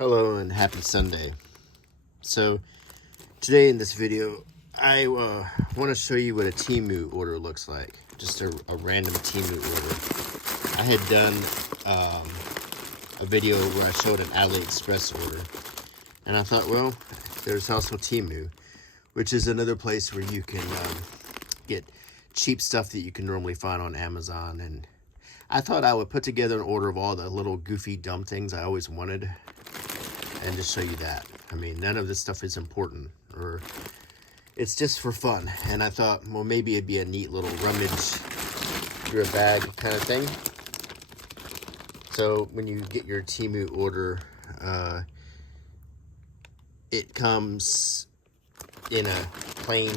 Hello and happy Sunday. So today in this video I want to show you what a Temu order looks like. Just a random Temu order. I had done a video where I showed an AliExpress order, and I thought, well, there's also Temu, which is another place where you can get cheap stuff that you can normally find on Amazon. And I thought I would put together an order of all the little goofy dumb things I always wanted and just show you that. I mean, none of this stuff is important, or it's just for fun. And I thought, well, maybe it'd be a neat little rummage through a bag kind of thing. So when you get your Temu order, it comes in a plain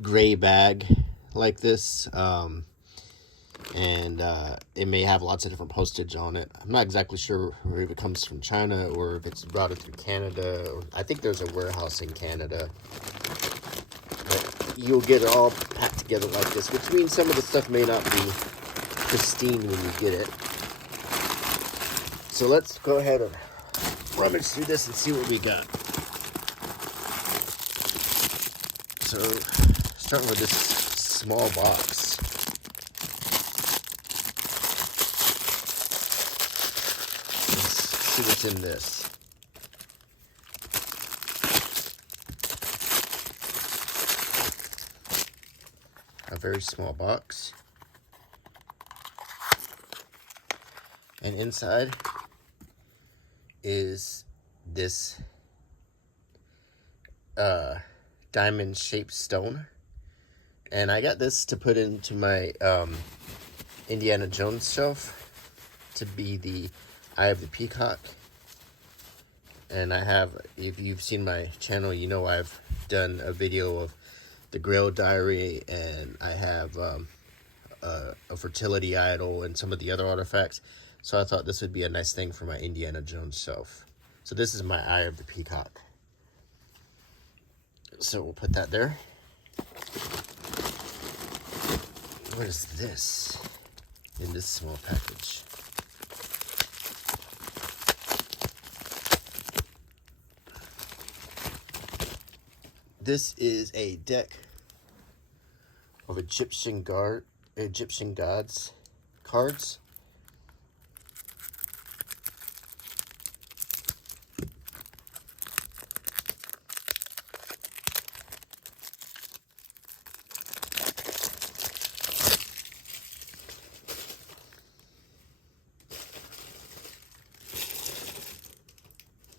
gray bag like this, and it may have lots of different postage on it. I'm not exactly sure if it comes from China or if it's routed through Canada. I think there's a warehouse in Canada. But you'll get it all packed together like this, which means some of the stuff may not be pristine when you get it. So let's go ahead and rummage through this and see what we got. So, starting with this small box. See what's in this. A very small box. And inside is this diamond shaped stone. And I got this to put into my Indiana Jones shelf to be the Eye of the Peacock. And I have, if you've seen my channel, you know I've done a video of the Grail Diary, and I have a fertility idol and some of the other artifacts. So I thought this would be a nice thing for my Indiana Jones shelf. So this is my Eye of the Peacock. So we'll put that there. What is this in this small package? This is a deck of Egyptian gods cards.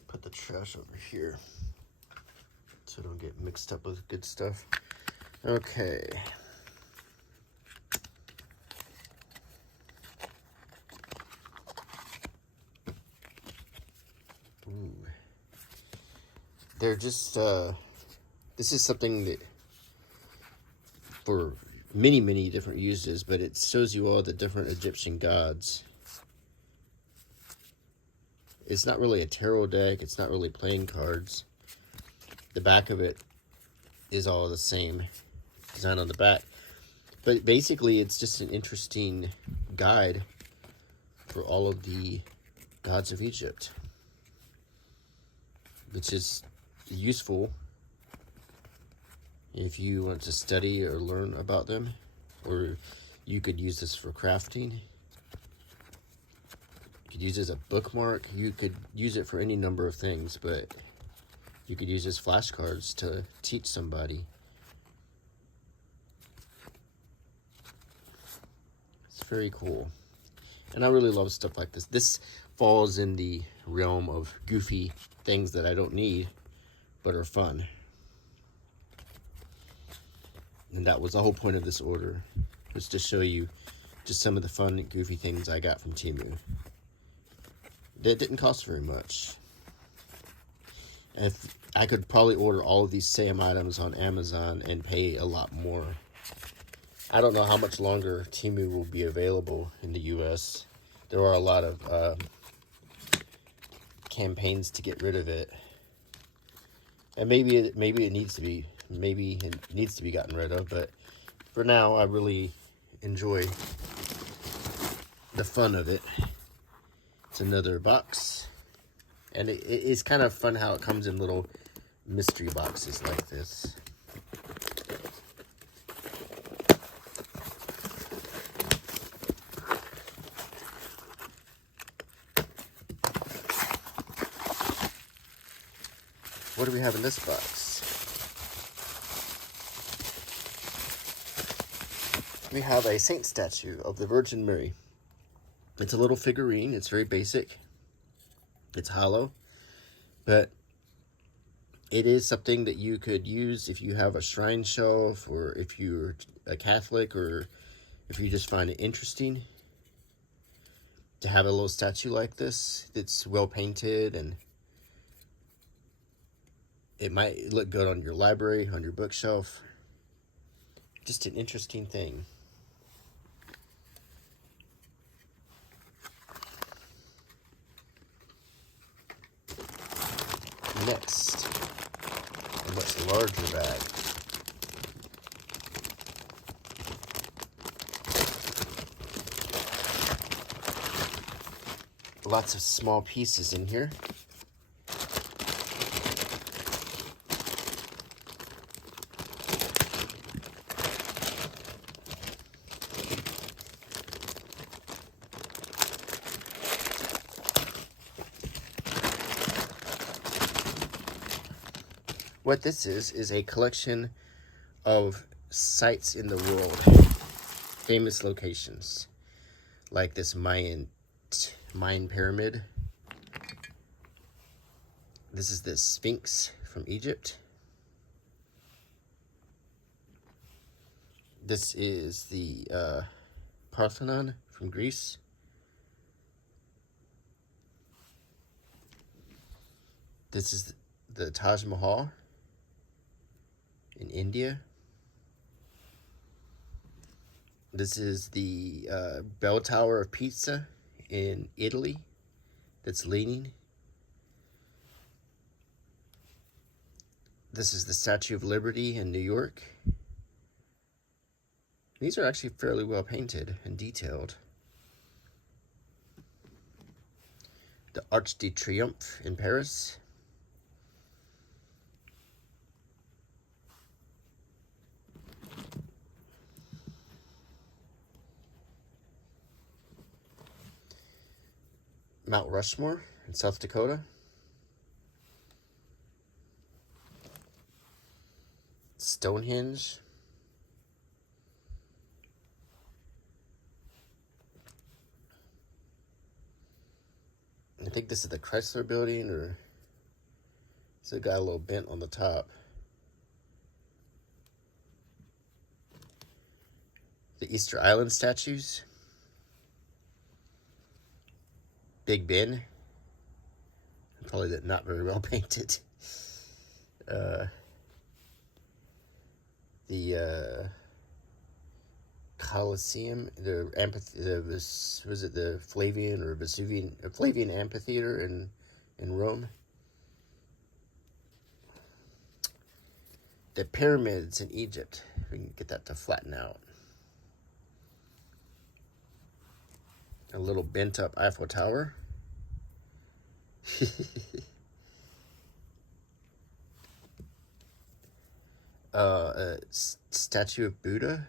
Put the trash over here so don't get mixed up with good stuff. Okay. Ooh. They're just, this is something that for many different uses, but it shows you all the different Egyptian gods. It's not really a tarot deck, it's not really playing cards. The back of it is all the same design on the back, but basically it's just an interesting guide for all of the gods of Egypt, which is useful if you want to study or learn about them, or you could use this for crafting. You could use it as a bookmark. You could use it for any number of things, but you could use this flashcards to teach somebody. It's very cool. And I really love stuff like this. This falls in the realm of goofy things that I don't need, but are fun. And that was the whole point of this order, was to show you just some of the fun, goofy things I got from Temu. That didn't cost very much. If I could probably order all of these same items on Amazon and pay a lot more. I don't know how much longer Temu will be available in the US. There are a lot of campaigns to get rid of it, and maybe it needs to be gotten rid of. But for now, I really enjoy the fun of it. It's another box. And it's kind of fun how it comes in little mystery boxes like this. What do we have in this box? We have a saint statue of the Virgin Mary. It's a little figurine. It's very basic. It's hollow, but it is something that you could use if you have a shrine shelf, or if you're a Catholic, or if you just find it interesting to have a little statue like this that's well painted, and it might look good on your library, on your bookshelf. Just an interesting thing. Next, a much larger bag. Lots of small pieces in here. What this is a collection of sites in the world, famous locations, like this Mayan pyramid. This is the Sphinx from Egypt. This is the Parthenon from Greece. This is the Taj Mahal in India. This is the bell tower of Pisa in Italy that's leaning. This is the Statue of Liberty in New York. These are actually fairly well painted and detailed. The Arc de Triomphe in Paris. Mount Rushmore in South Dakota. Stonehenge. I think this is the Chrysler Building, or so it got a little bent on the top. The Easter Island statues. Big Ben. Probably not very well painted. The Colosseum, the amphitheater, was it the Flavian or Flavian amphitheater in Rome? The pyramids in Egypt. We can get that to flatten out. A little bent up Eiffel Tower. A statue of Buddha.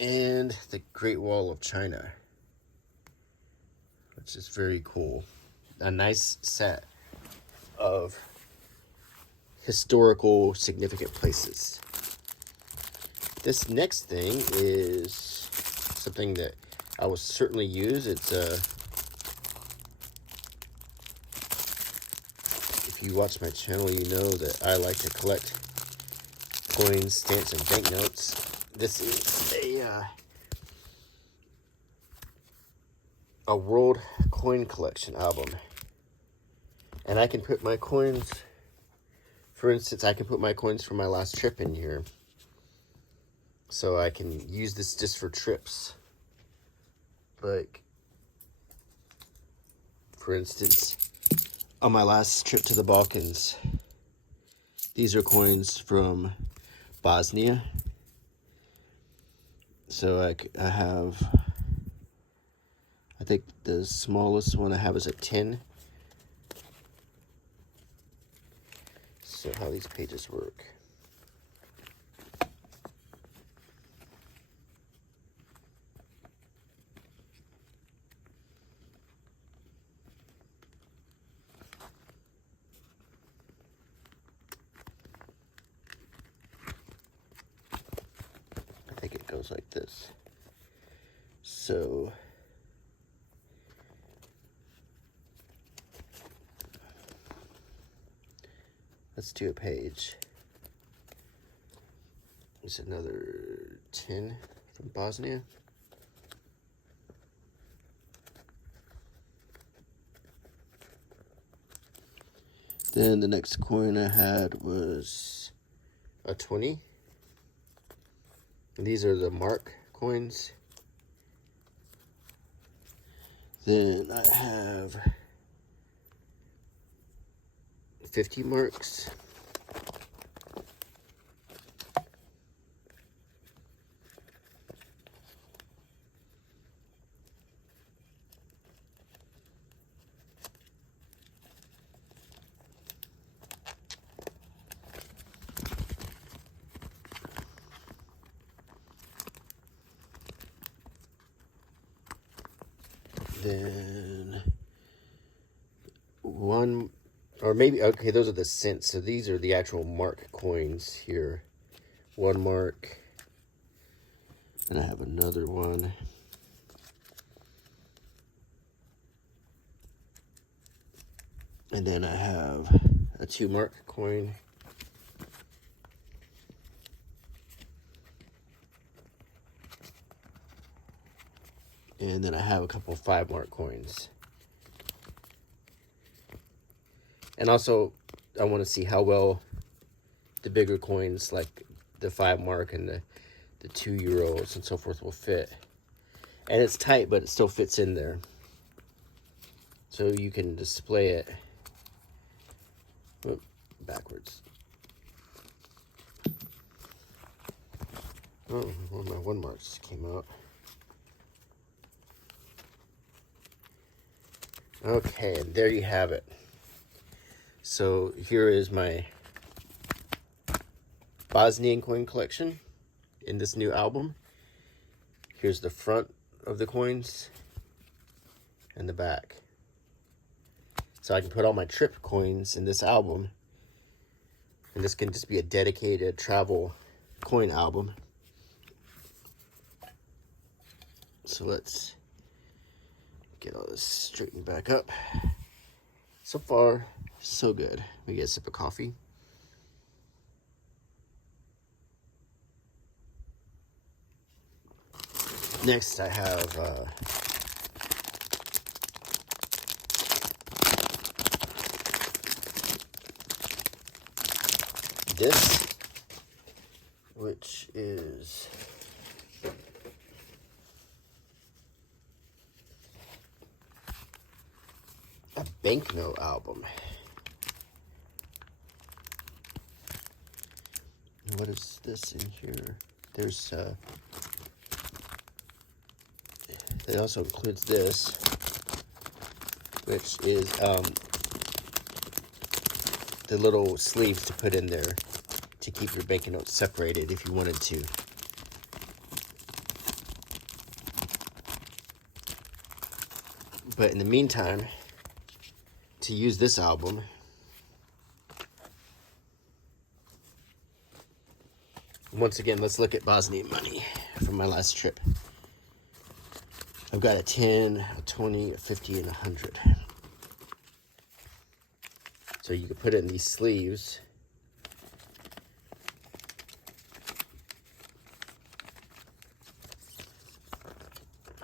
And the Great Wall of China, which is very cool. A nice set of historical significant places. This next thing is something that I will certainly use. It's if you watch my channel, you know that I like to collect coins, stamps, and banknotes. This is a world coin collection album. And I can put my coins, for instance, I can put my coins from my last trip in here. So I can use this just for trips. Like, for instance, on my last trip to the Balkans, these are coins from Bosnia. So I I think the smallest one I have is a 10. So how these pages work. I think it goes like this. So let's do a page. It's another 10 from Bosnia. Then the next coin I had was a 20. And these are the mark coins. Then I have 50 marks. Then one, or maybe, okay, those are the cents. So these are the actual mark coins here. 1 mark. And I have another one. And then I have a 2 mark coin. And then I have a couple 5 mark coins. And also, I want to see how well the bigger coins, like the 5 mark and the 2 euros and so forth, will fit. And it's tight, but it still fits in there. So you can display it. Whoop, backwards. Oh, well, my 1 mark just came out. Okay, and there you have it. So here is my Bosnian coin collection in this new album. Here's the front of the coins and the back. So I can put all my trip coins in this album, and this can just be a dedicated travel coin album. So let's get all this straightened back up. So far, so good. We get a sip of coffee. Next, I have this, which is a banknote album. What is this in here? There's it also includes this, which is the little sleeves to put in there to keep your banknotes separated if you wanted to. But in the meantime, to use this album, once again, let's look at Bosnian money from my last trip. I've got a 10, a 20, a 50, and a 100. So you can put it in these sleeves.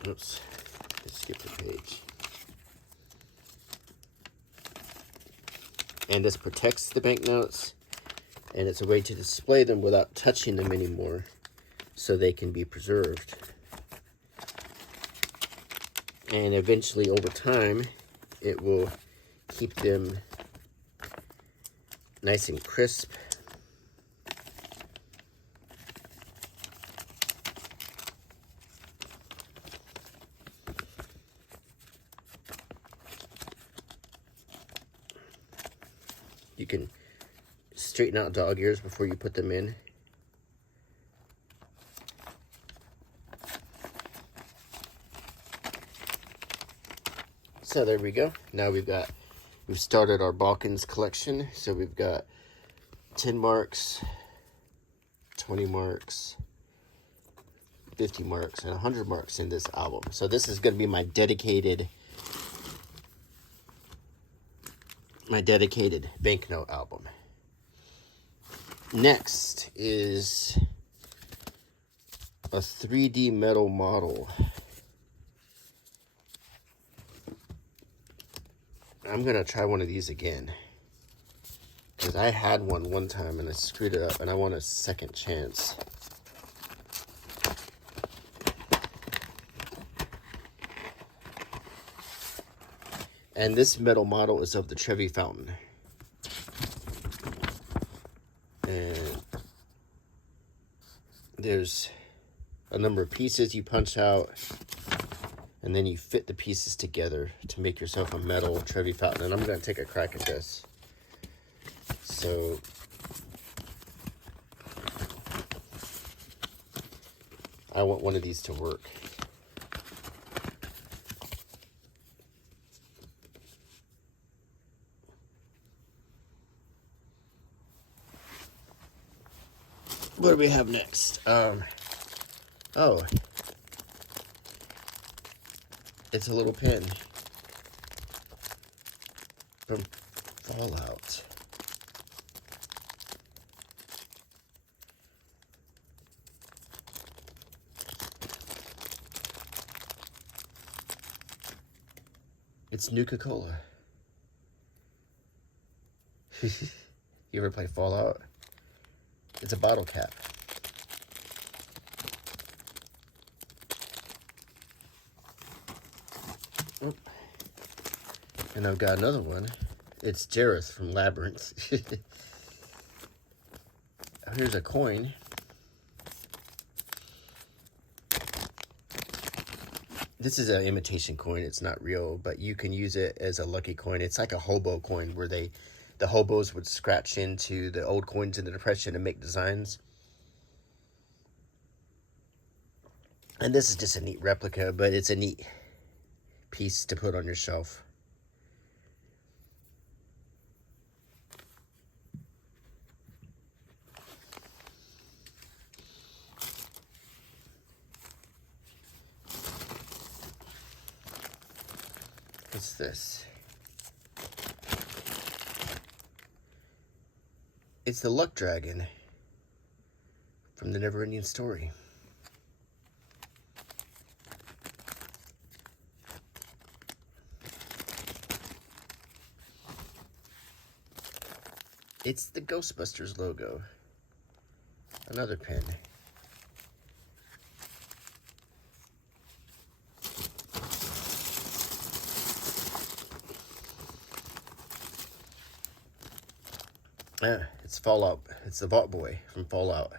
Oops, I skipped a page. And this protects the banknotes, and it's a way to display them without touching them anymore, so they can be preserved. And eventually, over time, it will keep them nice and crisp. You can straighten out dog ears before you put them in. So there we go. Now we've started our Balkans collection. So we've got 10 marks, 20 marks, 50 marks, and 100 marks in this album. So this is going to be my dedicated banknote album. Next is a 3D metal model. I'm going to try one of these again, because I had one time and I screwed it up, and I want a second chance. And this metal model is of the Trevy fountain. And there's a number of pieces you punch out, and then you fit the pieces together to make yourself a metal Trevy fountain. And I'm going to take a crack at this. So I want one of these to work. What do we have next? Oh, it's a little pin from Fallout. It's Nuka-Cola. You ever play Fallout? It's a bottle cap. Oh. And I've got another one. It's Jareth from Labyrinth. Here's a coin. This is an imitation coin. It's not real, but you can use it as a lucky coin. It's like a hobo coin where the hobos would scratch into the old coins in the Depression and make designs. And this is just a neat replica, but it's a neat piece to put on your shelf. What's this? It's the Luck Dragon from the Never-Ending Story. It's the Ghostbusters logo. Another pin. It's Fallout. It's the Vault Boy from Fallout.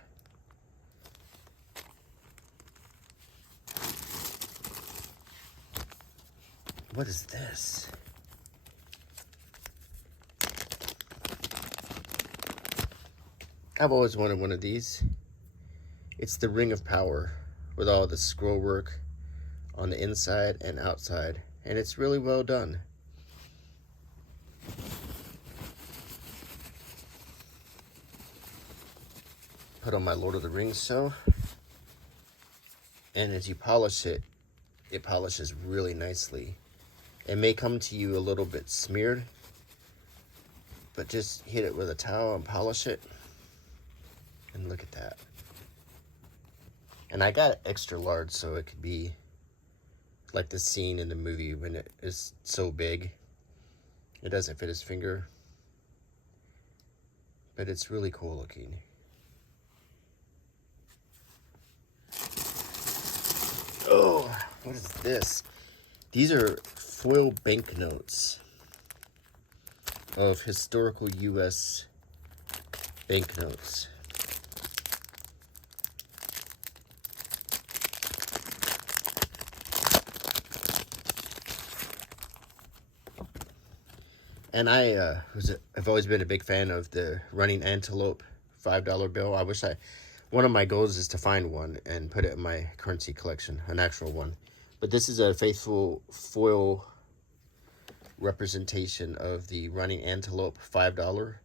What is this? I've always wanted one of these. It's the Ring of Power with all the scroll work on the inside and outside, and it's really well done. Put on my Lord of the Rings show, and as you polish it, it polishes really nicely. It may come to you a little bit smeared, but just hit it with a towel and polish it, and look at that. And I got extra large so it could be like the scene in the movie when it is so big it doesn't fit his finger, but it's really cool looking. Oh, what is this? These are foil banknotes of historical U.S. banknotes. And I've always been a big fan of the running antelope $5 bill. One of my goals is to find one and put it in my currency collection, an actual one. But this is a faithful foil representation of the running antelope $5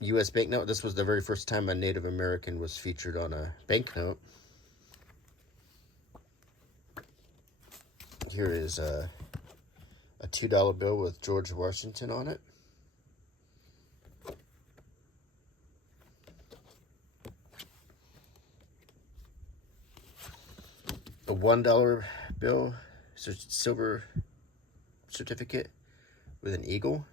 U.S. banknote. This was the very first time a Native American was featured on a banknote. Here is a $2 bill with George Washington on it. A $1 bill, silver certificate with an eagle.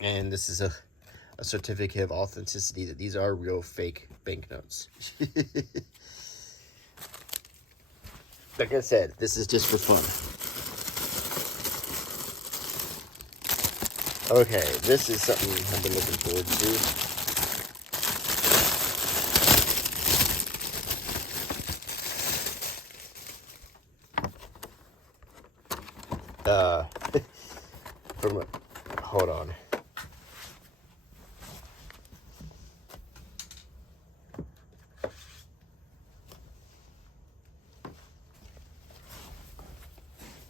And this is a certificate of authenticity that these are real fake banknotes. Like I said, this is just for fun. Okay, this is something I've been looking forward to. Hold on.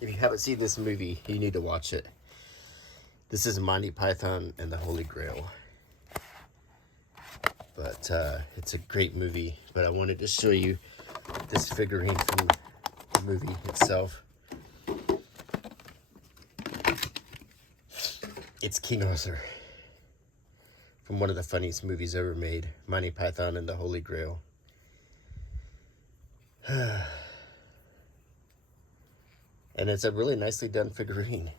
If you haven't seen this movie, you need to watch it. This is Monty Python and the Holy Grail. But it's a great movie. But I wanted to show you this figurine from the movie itself. It's King Arthur from one of the funniest movies ever made, Monty Python and the Holy Grail. And it's a really nicely done figurine.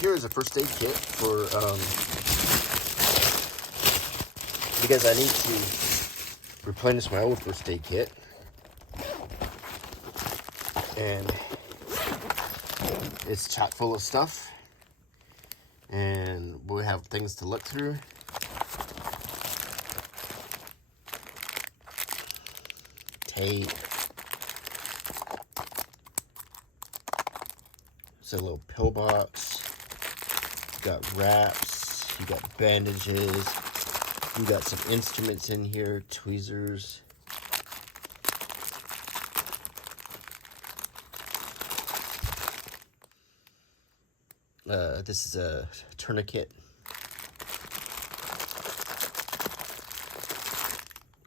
Here is a first aid kit for, because I need to replenish my old first aid kit. And it's chock full of stuff. And we have things to look through. Tape. It's a little pill box. You got wraps. You got bandages. You got some instruments in here. Tweezers. This is a tourniquet.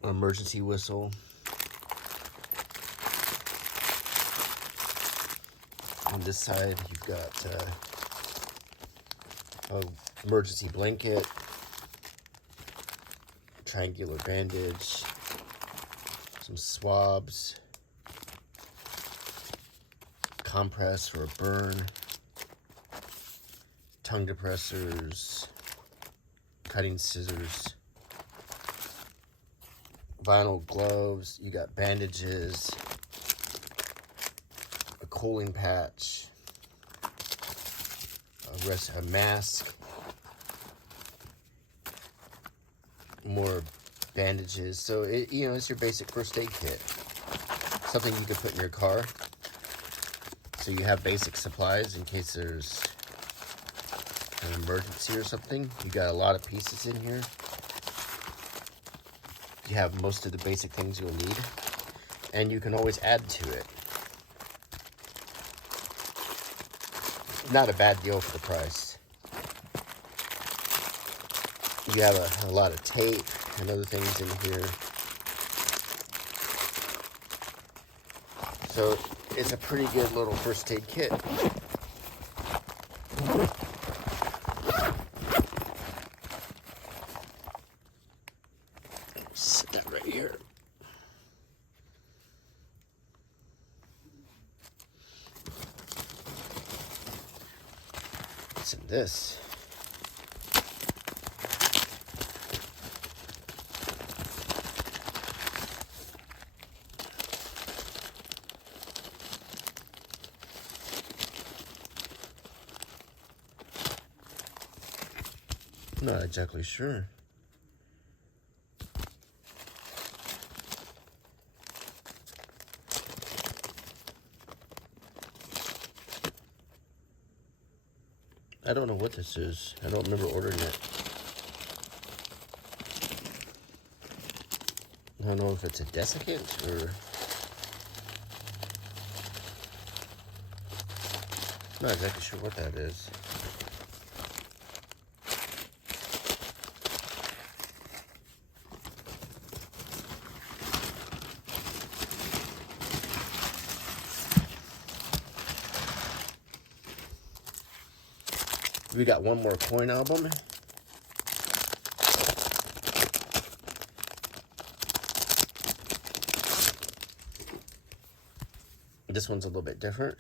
An emergency whistle. On this side, you've got an emergency blanket, triangular bandage, some swabs, compress for a burn, tongue depressors, cutting scissors, vinyl gloves. You got bandages, a cooling patch, a mask, more bandages. So it's your basic first aid kit. Something you can put in your car, so you have basic supplies in case there's an emergency or something. You got a lot of pieces in here. You have most of the basic things you'll need, and you can always add to it. Not a bad deal for the price. You have a lot of tape and other things in here. So it's a pretty good little first aid kit. Set that right here. What's in this? Not exactly sure. I don't know what this is. I don't remember ordering it. I don't know if it's a desiccant or... Not exactly sure what that is. We got one more coin album. This one's a little bit different,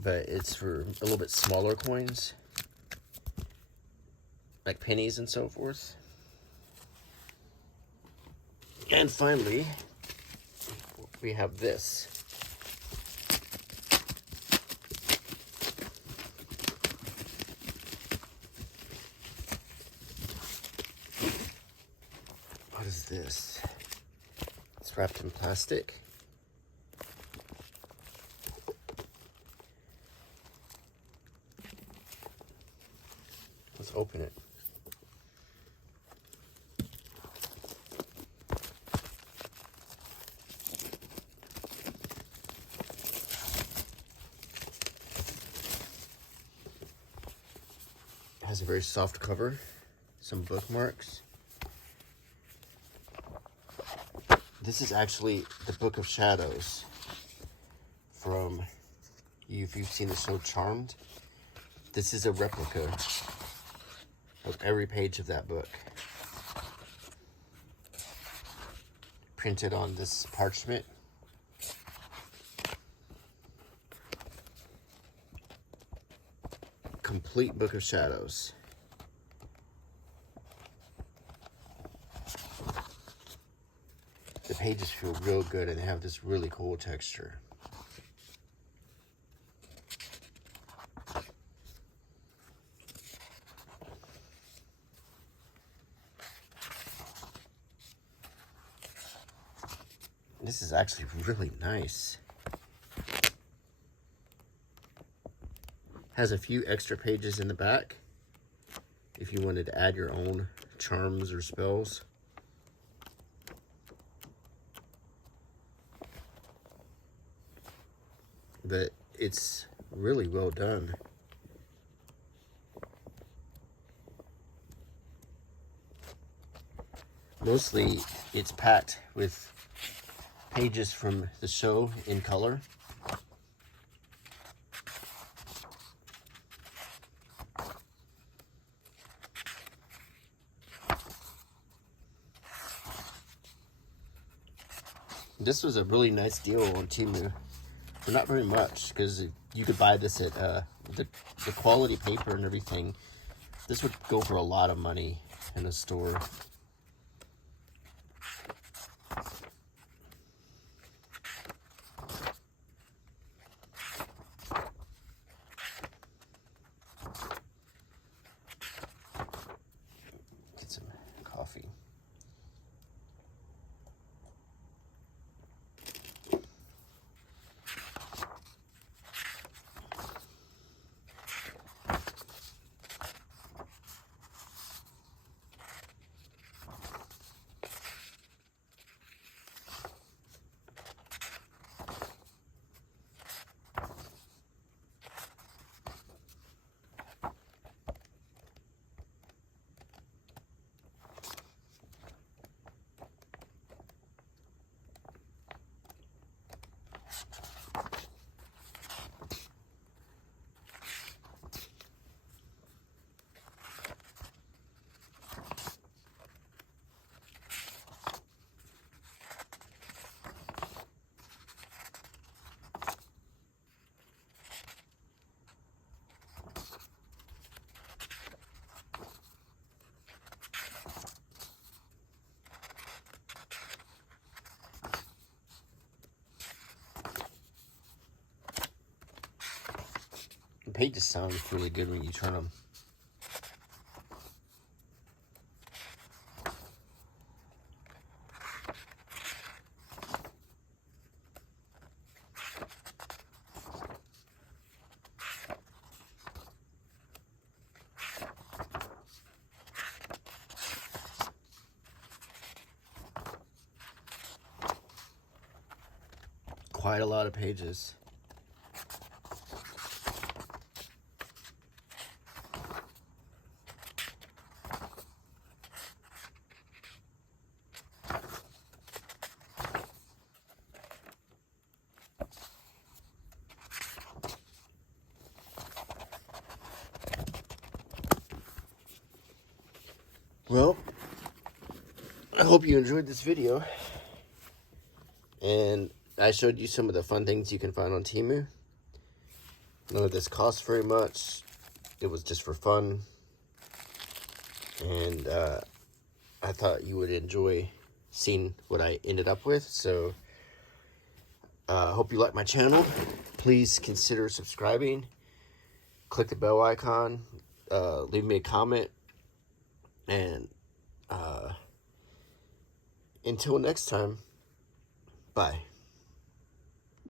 but it's for a little bit smaller coins, like pennies and so forth. And finally, we have this. What is this? It's wrapped in plastic. Let's open it. It has a very soft cover, some bookmarks. This is actually the Book of Shadows from, if you've seen the show Charmed, this is a replica of every page of that book. Printed on this parchment. Complete Book of Shadows. The pages feel real good and they have this really cool texture. This is actually really nice. Has a few extra pages in the back if you wanted to add your own charms or spells. But it's really well done. Mostly it's packed with pages from the show in color. This was a really nice deal on Temu for not very much, because you could buy this at the quality paper and everything. This would go for a lot of money in a store. Get some coffee. The pages sound really good when you turn them. quite a lot of pages. Well, I hope you enjoyed this video, and I showed you some of the fun things you can find on Temu. None of this costs very much. It was just for fun, and I thought you would enjoy seeing what I ended up with. So I hope you like my channel. Please consider subscribing. Click the bell icon. Leave me a comment. And until next time, bye.